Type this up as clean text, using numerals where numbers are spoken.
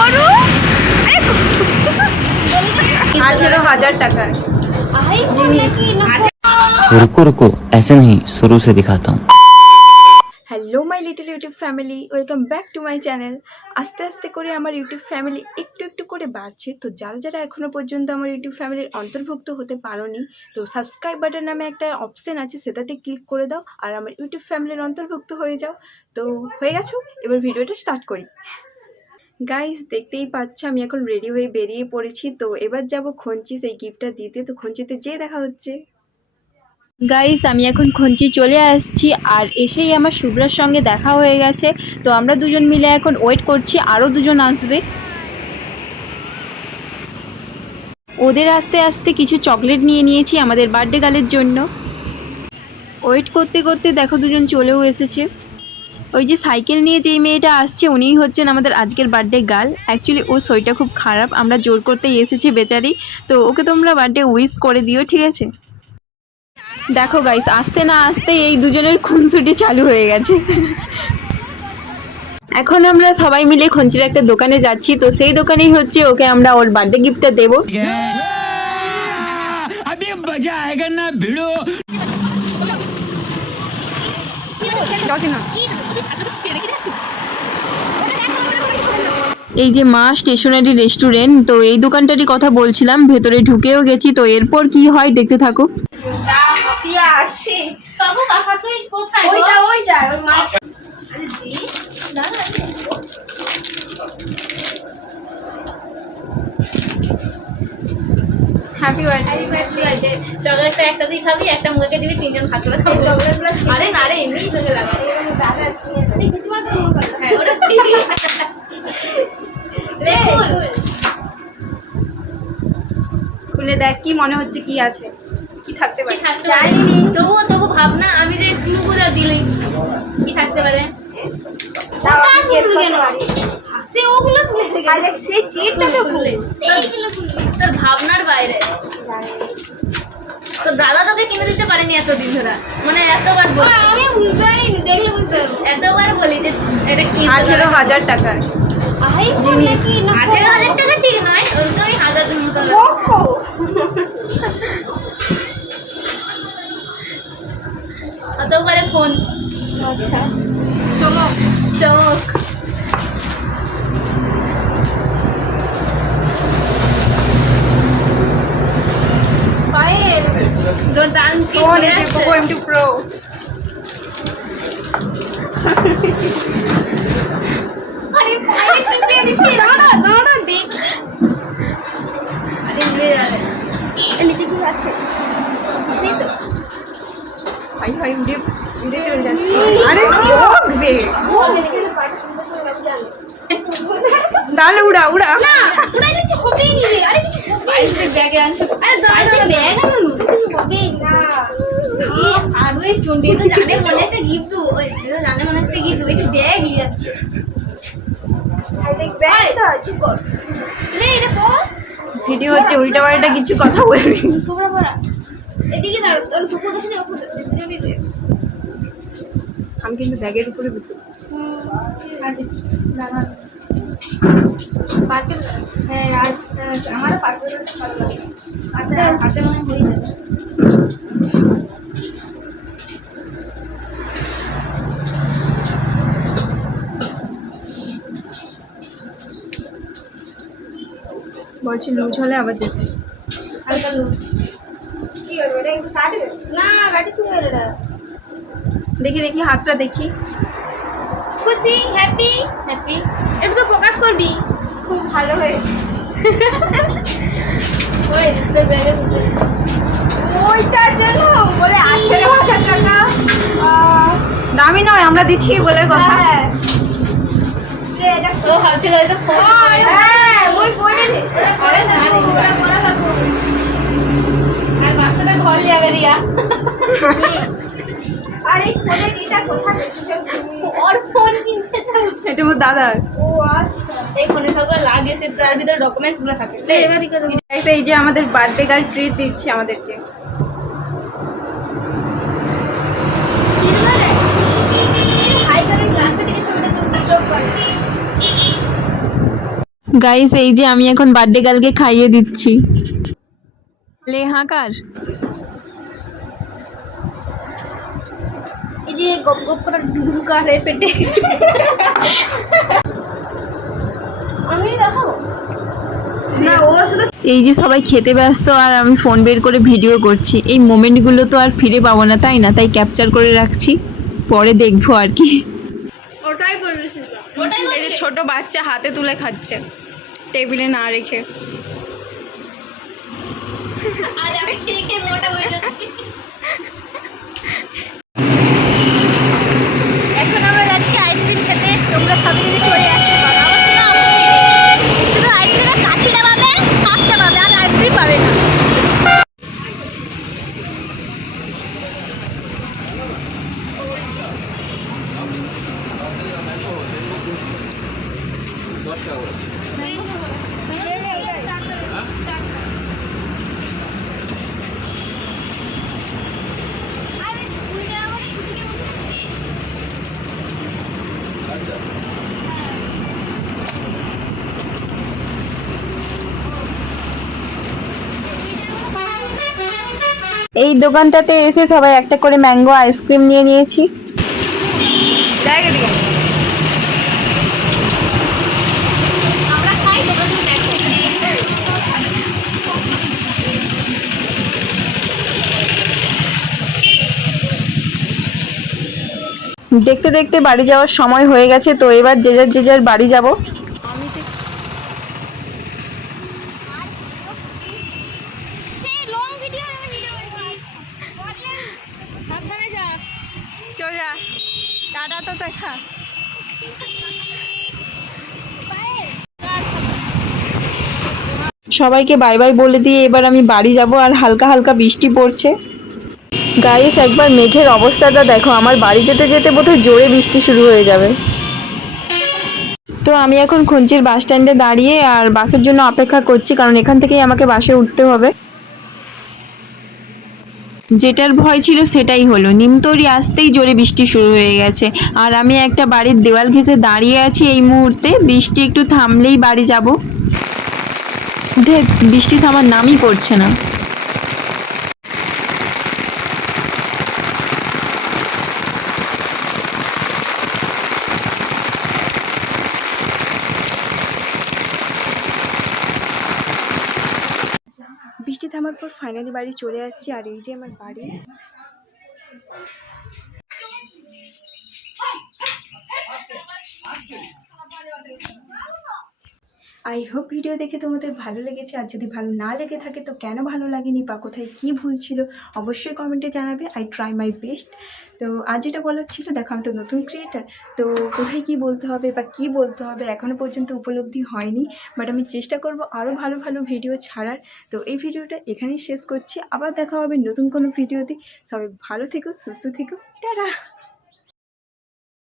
গরু 18,000 টাকার জিনিস। रुको रुको ऐसे नहीं शुरू से दिखाता हूँ। Hello my little YouTube family, welcome back to my channel. আস্তে আস্তে করে আমার ইউটিউব ফ্যামিলি একটু একটু করে বাড়ছে। তো যারা যারা এখনও পর্যন্ত আমার ইউটিউব ফ্যামিলির অন্তর্ভুক্ত হতে পারোনি, তো সাবস্ক্রাইব বাটন নামে একটা অপশান আছে, সেটাতে ক্লিক করে দাও আর আমার ইউটিউব ফ্যামিলির অন্তর্ভুক্ত হয়ে যাও। তো হয়ে গেছো, এবার ভিডিওটা স্টার্ট করি। গাইস, দেখতেই পাচ্ছ আমি এখন রেডি হয়ে বেরিয়ে পড়েছি। তো এবার যাব খঞ্চি সেই গিফটটা দিতে। তো খঞ্চিতে যেয়ে দেখা হচ্ছে। গাইস, আমি এখন খঞ্চি চলে আসছি আর এসেই আমার শুভ্রার সঙ্গে দেখা হয়ে গেছে। তো আমরা দুজন মিলে এখন ওয়েট করছি, আরও দুজন আসবে। ওদের আসতে আসতে কিছু চকলেট নিয়ে নিয়েছি আমাদের বার্থডে গার্লের জন্য। ওয়েট করতে করতে দেখো দুজন চলেও এসেছে। ওই যে সাইকেল নিয়ে যেই মেয়েটা আসছে উনিই হচ্ছেন আমাদের আজকের বার্থডে গার্ল। অ্যাকচুয়ালি ওর শরীরটা খুব খারাপ, আমরা জোর করতেই এসেছি বেচারি। তো ওকে তোমরা বার্থডে উইশ করে দিও, ঠিক আছে? দেখো গাইস, আসতে না আসতে এই দুজনের খুনসুটি চালু হয়ে গেছে। এখন আমরা সবাই মিলে খঞ্চির একটা দোকানে যাচ্ছি। তো সেই দোকানেই হচ্ছে ওকে আমরা ওর বার্থডে গিফটটা দেবো। এই যে মা স্টেশনারি রেস্টুরেন্ট, তো এই দোকানটারই কথা বলছিলাম, ভেতরে ঢুকেও গেছি। তো এরপর কি হয় দেখতে থাকো। Happy birthday. চকলেটটা একটা দিয়ে খাবি, একটা মুখে দিবি, তিনজন ভাগ করে খাবি। চকলেটগুলো আরে না রে, এমনি তোকে লাগাই। হ্যাঁ, ওটা খুলে দেখ, কি মনে হচ্ছে, কি আছে, কি থাকতে পারে। তবু ভাবনা, আমি যে ক্লুগুলো দিলি কি থাকতে পারে। তোর ভাবনার বাইরে। তো দাদা তোকে কিনে দিতে পারেনি এতদিন ধরে, মানে এতবার বলি, আমি বুঝতে পারিনি, দেখলে বুঝতে পারবো। এতবার বলি যে এটা কি 18,000 টাকার জিনিস। 18,000 টাকা ঠিক নয়, ওরকমই 1000 মতো। অতবারে ফোন। আচ্ছা, চমক চমক। ফোন, এই যে Poco M2 Pro। নিচে কি আছে? হাই হাই, উড়ে উড়ে চলে যাচ্ছে। আরে বকবে, তাহলে উড়া উড়া। না, উড়াইলে কিছু হবেই না রে। আরে কিছু হবেই না। ব্যাগে আনতে। আরে দাঁড়া, ব্যাগ আনো না, কিছু হবেই না। আর ওই চন্ডি তো জানে মনে একটা গিফট, ওই জানে মনে একটা গিফট, ওই ব্যাগ নিয়ে আসছে। আরে ব্যাগ তো আছে কর। লে এটা কর। ভিডিও হচ্ছে, উল্টা পাল্টা কিছু কথা বলবি। তোমরা বড়া এদিকে দাঁড়াও, তোর ফুপু দেখে যাও, ফুপু দেখে। আমি কিন্তু ব্যাগের উপরে বসে আছি। আচ্ছা দাঁড়া। পার্কেল, হ্যাঁ আজ আমারও পার্কেল ভালো লাগে। আচ্ছা হাতে মনে হয়ে যাবে। বলছি লুজ হলে আবার যেতে। হালকা লুজ। কি হবে এটা, একটু কাটবে না, কাটিস না এটা। দেখি দেখি হাতটা দেখি। খুশি, হ্যাপি হ্যাপি, একটু তো ফোকাস করবি। খুব ভালো হয়েছে। ওই তোর ব্যাগের ভিতরে ওইটার জন্য বলে 18,000 টাকা দামি নয়, আমরা দিচ্ছি বলে কথা। ও ভাবছিল হয়তো ফোন। হ্যাঁ, ওই বলে রে। আরে না, ওরা পড়া থাকো। আর বাচ্চাটা ঘর যাবে রিয়া। আরে ফোনের এটা কোথা থেকে? ওর ফোন কিনতে চাও? এটা আমার দাদার। ও আচ্ছা, এই ফোনে থাকলে লাগে, সে তার ভিতরে ডকুমেন্টস গুলো থাকে। এবারই কথা একটা এই যে আমাদের বার্থডে গার্ল ট্রিট দিচ্ছে আমাদেরকে। গাইস এই যে আমি এখন বার্থডে গার্লকে খাইয়ে দিচ্ছি। লে হাঁকার এই যে গপ গপ করে ঢুকা রে পেটে। আমি দেখো না ও শুধু এই যে সবাই খেতে ব্যস্ত আর আমি ফোন বের করে ভিডিও করছি। এই মোমেন্টগুলো তো আর ফিরে পাবো না, তাই না? তাই ক্যাপচার করে রাখছি, পরে দেখবো আর কি। ওটাই বলেছিল ওটাই এই যে ছোট বাচ্চা হাতে তুলে খাচ্ছে টেবিলে না রেখে। আর আমি খেয়ে খেয়ে মোটা হয়ে যাচ্ছি। এখন আমরা যাচ্ছি আইসক্রিম খেতে, তোমরা খাবে যদি চলে আসতে পারো। আমার শুধু শুধু আইসক্রিমের কাঠিটা পাবে, ছাপটা পাবে, আর আইসক্রিম পাবে না। এই দোকানটাতে এসে সবাই একটা করে ম্যাঙ্গো আইসক্রিম নিয়ে নিয়েছি। আমরা খাই তোমরা শুধু দেখো। দেখতে দেখতে বাড়ি যাওয়ার সময় হয়ে গেছে, তো এবার যে যার বাড়ি যাব। সেই লং ভিডিও সাবধানে যা। চল যা, টাটা তো দেখা। সবাইকে বাই বাই বলে দিয়ে এবার আমি বাড়ি যাব, আর হালকা হালকা বৃষ্টি পড়ছে। গাইস একবার মেঘের অবস্থাটা দেখো, আমার বাড়ি যেতে যেতে বোধহয় জোরে বৃষ্টি শুরু হয়ে যাবে। তো আমি এখন খঞ্চির বাস স্ট্যান্ডে দাঁড়িয়ে আর বাসের জন্য অপেক্ষা করছি, কারণ এখান থেকেই আমাকে বাসে উঠতে হবে। যেটার ভয় ছিল সেটাই হলো, নিমতরি আসতেই জোরে বৃষ্টি শুরু হয়ে গেছে। আর আমি একটা বাড়ির দেওয়াল ঘেঁষে দাঁড়িয়ে আছি এই মুহূর্তে। বৃষ্টি একটু থামলেই বাড়ি যাব। বৃষ্টি থামার নামই করছে না। বৃষ্টি থামার পর ফাইনালি বাড়ি চলে আসছি, আর এই যে আমার বাড়ি। আই হোপ ভিডিও দেখে তোমাদের ভালো লেগেছে, আর যদি ভালো না লেগে থাকে তো কেন ভালো লাগেনি বা কোথায় কী ভুল ছিল অবশ্যই কমেন্টে জানাবে। I try my best. তো আজ যেটা বলার ছিল, দেখো আমি তো নতুন ক্রিয়েটার, তো কোথায় কী বলতে হবে বা কী বলতে হবে এখনও পর্যন্ত উপলব্ধি হয়নি, বাট আমি চেষ্টা করব আরও ভালো ভালো ভিডিও ছাড়ার। তো এই ভিডিওটা এখানেই শেষ করছি, আবার দেখা হবে নতুন কোনো ভিডিওতে। সবাই ভালো থেকো, সুস্থ থেকো, টাটা।